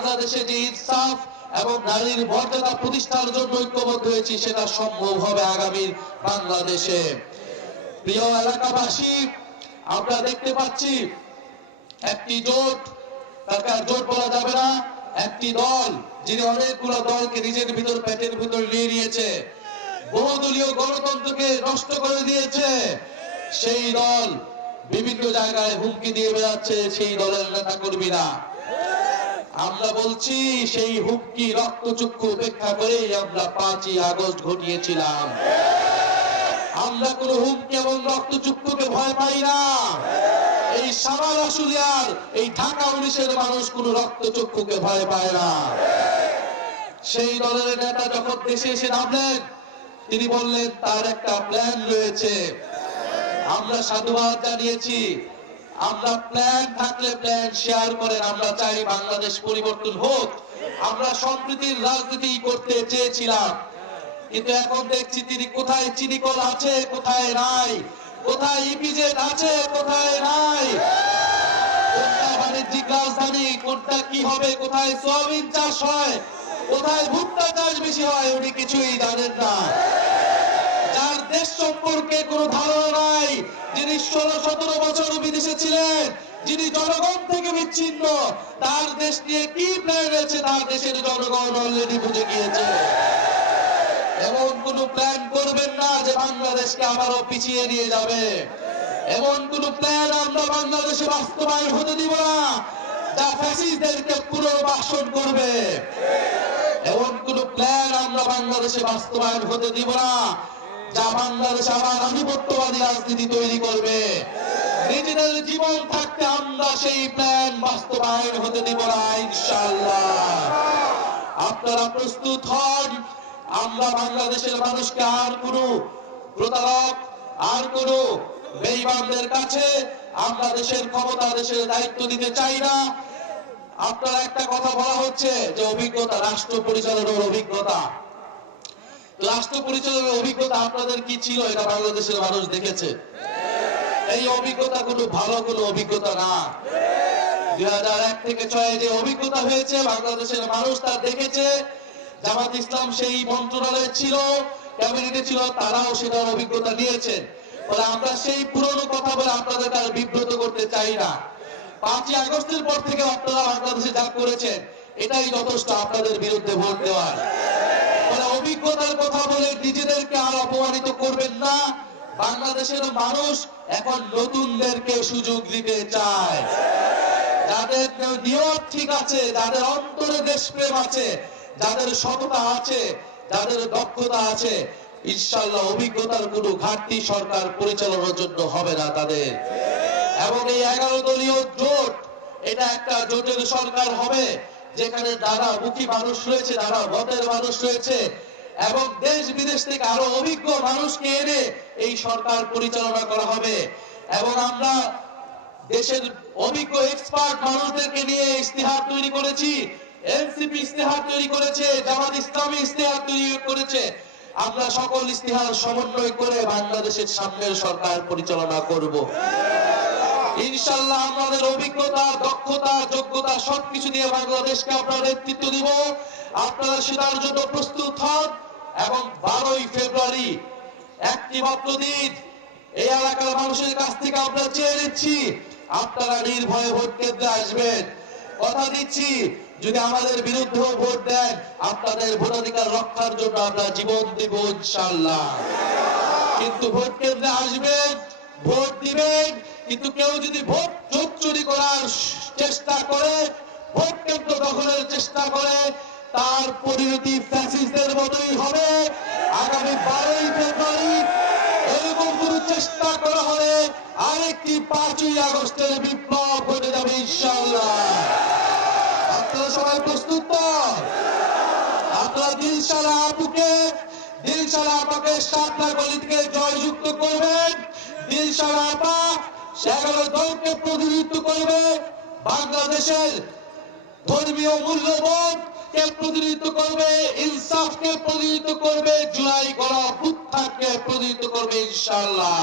বাংলাদেশে যে ইনসাফ এবং নারীর মর্যাদা প্রতিষ্ঠার জন্য ঐক্যবদ্ধ হয়েছি, সেটা সম্ভব হবে আগামীর বাংলাদেশে। প্রিয় এলাকাবাসী, আমরা দেখতে পাচ্ছি একটি জোট, তাকে জোট বলা যাবে না, একটি দল যিনি অনেকগুলো দলকে নিজের ভিতর পেটের ভিতর নিয়ে নিয়েছে, বহুদলীয় গণতন্ত্রকে নষ্ট করে দিয়েছে, সেই দল বিভিন্ন জায়গায় হুমকি দিয়ে বেড়াচ্ছে সেই দলের নেতা কর্মীরা। আমরা বলছি সেই হুমকি রক্তচক্ষু উপেক্ষা করেই আমরা 5ই আগস্ট ঘটিয়েছিলাম। আমরা কোনো হুমকি এবং রক্তচক্ষুকে ভয় পাই না। এই সাভার আশুলিয়ার এই ঢাকা 19-এর মানুষ কোন রক্তচক্ষুকে ভয় পায় না। সেই দলের নেতা যখন দেশে এসে নামলেন, তিনি বললেন তার একটা প্ল্যান রয়েছে। আমরা সাধুবাদ জানিয়েছি। আমরা প্ল্যান থাকলে প্ল্যান শেয়ার করেন। আমরা চাই বাংলাদেশ পরিবর্তন হোক। আমরা সম্প্রীতির রাজনীতি করতে চেয়েছিলাম, কিন্তু এখন দেখছি তিনি কোথায় চিনিকল আছে, কোথায় নাই, কোথায় ইপিজেড আছে, কোথায় নাই, কোনটা বাণিজ্যিক রাজধানী, কোনটা কি হবে, কোথায় সোয়াবিন চাষ হয়, কোথায় ভুট্টা চাষ বেশি হয়, উনি কিছুই জানেন না। যার দেশ সম্পর্কে কোনো ধারণা নাই, যিনি 16-17 বছর বিদেশে ছিলেন, যিনি জনগণ থেকে বিচ্ছিন্ন, তার দেশ নিয়ে কি প্ল্যান রয়েছে তার দেশের জনগণ অলরেডি বুঝে গিয়েছে। এমন কোন প্ল্যান করবেন না যে বাংলাদেশকে আবারও পিছিয়ে নিয়ে যাবে। এমন কোন প্ল্যান আমরা বাংলাদেশে বাস্তবায়ন হতে দিব না যা ফ্যাসিস্টদেরকে পুনর্বাসন করবে। এমন কোন প্ল্যান আমরা বাংলাদেশে বাস্তবায়ন হতে দিব না যা বাংলাদেশে আবার আধিপত্যবাদী রাজনীতি তৈরি করবে। নিজেদের জীবন থাকতে আমরা সেই প্ল্যান বাস্তবায়ন হতে দিব না ইনশাআল্লাহ। আপনারা প্রস্তুত হন। আমরা বাংলাদেশের মানুষকে আর কোনো প্রতারক, আর কোনো বেঈমানদের কাছে আমরা দেশের ক্ষমতা, দেশের দায়িত্ব দিতে চাই না। আপনার একটা কথা বলা হচ্ছে যে অভিজ্ঞতা, রাষ্ট্র পরিচালনার অভিজ্ঞতা। রাষ্ট্র পরিচালনার অভিজ্ঞতা আপনাদের কি ছিল এটা বাংলাদেশের মানুষ দেখেছে। এই অভিজ্ঞতা কোনো ভালো কোনো অভিজ্ঞতা না। 2001 থেকে 6 যে অভিজ্ঞতা হয়েছে বাংলাদেশের মানুষ তা দেখেছে। জামাত ইসলাম সেই মন্ত্রণালয়ে ছিল, ক্যাবিনেটে ছিল, তারাও সেটার অভিজ্ঞতা নিয়েছেন। ফলে আমরা সেই পুরনো কথা বলে আপনাদেরকে আর বিব্রত করতে চাই না। 5ই আগস্টের পর থেকে আপনারা বাংলাদেশে যা করেছেন এটাই যথেষ্ট আপনাদের বিরুদ্ধে ভোট দেওয়ার। ফলে অভিজ্ঞতার কথা বলে নিজেদেরকে আর অপমানিত করবেন না। বাংলাদেশের মানুষ এখন নতুনদেরকে সুযোগ দিতে চায়। যাদের নিয়ত ঠিক আছে, যাদের অন্তরে দেশপ্রেম আছে, যাদের সততা আছে, যাদের দক্ষতা আছে, ইনশাআল্লাহ অভিজ্ঞতার কোনো ঘাটতি সরকার পরিচালনার জন্য হবে না তাদের। এবং এই 11 দলীয় জোট, এটা একটা জোটের সরকার হবে যেখানে মুখী মানুষ রয়েছে, ভোটের মানুষ রয়েছে, এবং দেশ বিদেশ থেকে আরো অভিজ্ঞ মানুষকে এনে এই সরকার পরিচালনা করা হবে। এবং আমরা দেশের অভিজ্ঞ এক্সপার্ট মানুষদেরকে নিয়ে ইস্তেহার তৈরি করেছি। এনসিপি ইস্তেহার তৈরি করেছে, জামাত ইসলামী ইস্তেহার তৈরি করেছে। আমরা সকল ইস্তেহার সমন্বয় করে বাংলাদেশের সামনের সরকার পরিচালনা করব ইনশাআল্লাহ। আমাদের অভিজ্ঞতা, দক্ষতা, যোগ্যতা সবকিছু দিয়ে বাংলাদেশকে আমরা নেতৃত্ব দিব। আপনারা সেটার জন্য প্রস্তুত হন। এবং 12ই ফেব্রুয়ারি একটি মাত্র দিন, এই এলাকার মানুষের কাছ থেকে আমরা চেয়ে নিচ্ছি আপনারা নির্ভয়ে ভোট কেন্দ্রে আসবেন। কথা দিচ্ছি যদি আমাদের বিরুদ্ধে ভোট দেন, আপনাদের ভোটাধিকার রক্ষার জন্য আমরা জীবন দেব ইনশাআল্লাহ। কিন্তু ভোট কেন্দ্রে আসবেন, ভোট দিবেন, কিন্তু কেউ যদি ভোট চুরি করার চেষ্টা করে, ভোট কেন্দ্র দখলের চেষ্টা করে, তার পরিণতি ফ্যাসিস্টদের মতোই হবে। আগামী 12ই ফেব্রুয়ারি এরকম কোন চেষ্টা করা হলে আরেকটি 5ই আগস্টের বিপ্লব ঘটে যাবে ইনশাআল্লাহ। আপনারা সবাই প্রস্তুত তো? আপনারা দিলশালা আপাকে শাপলা গলি থেকে জয়যুক্ত করবেন। দিলশালা আপা 11 দলকে প্রতিনিধিত্ব করবে, বাংলাদেশের ধর্মীয় মূল্যবোধ কে প্রতিনিধিত্ব করবে, ইনসাফকে প্রতিনিধিত্ব করবে, জুলাই গণঅভ্যুত্থানকে প্রতিনিধিত্ব করবে ইনশাআল্লাহ।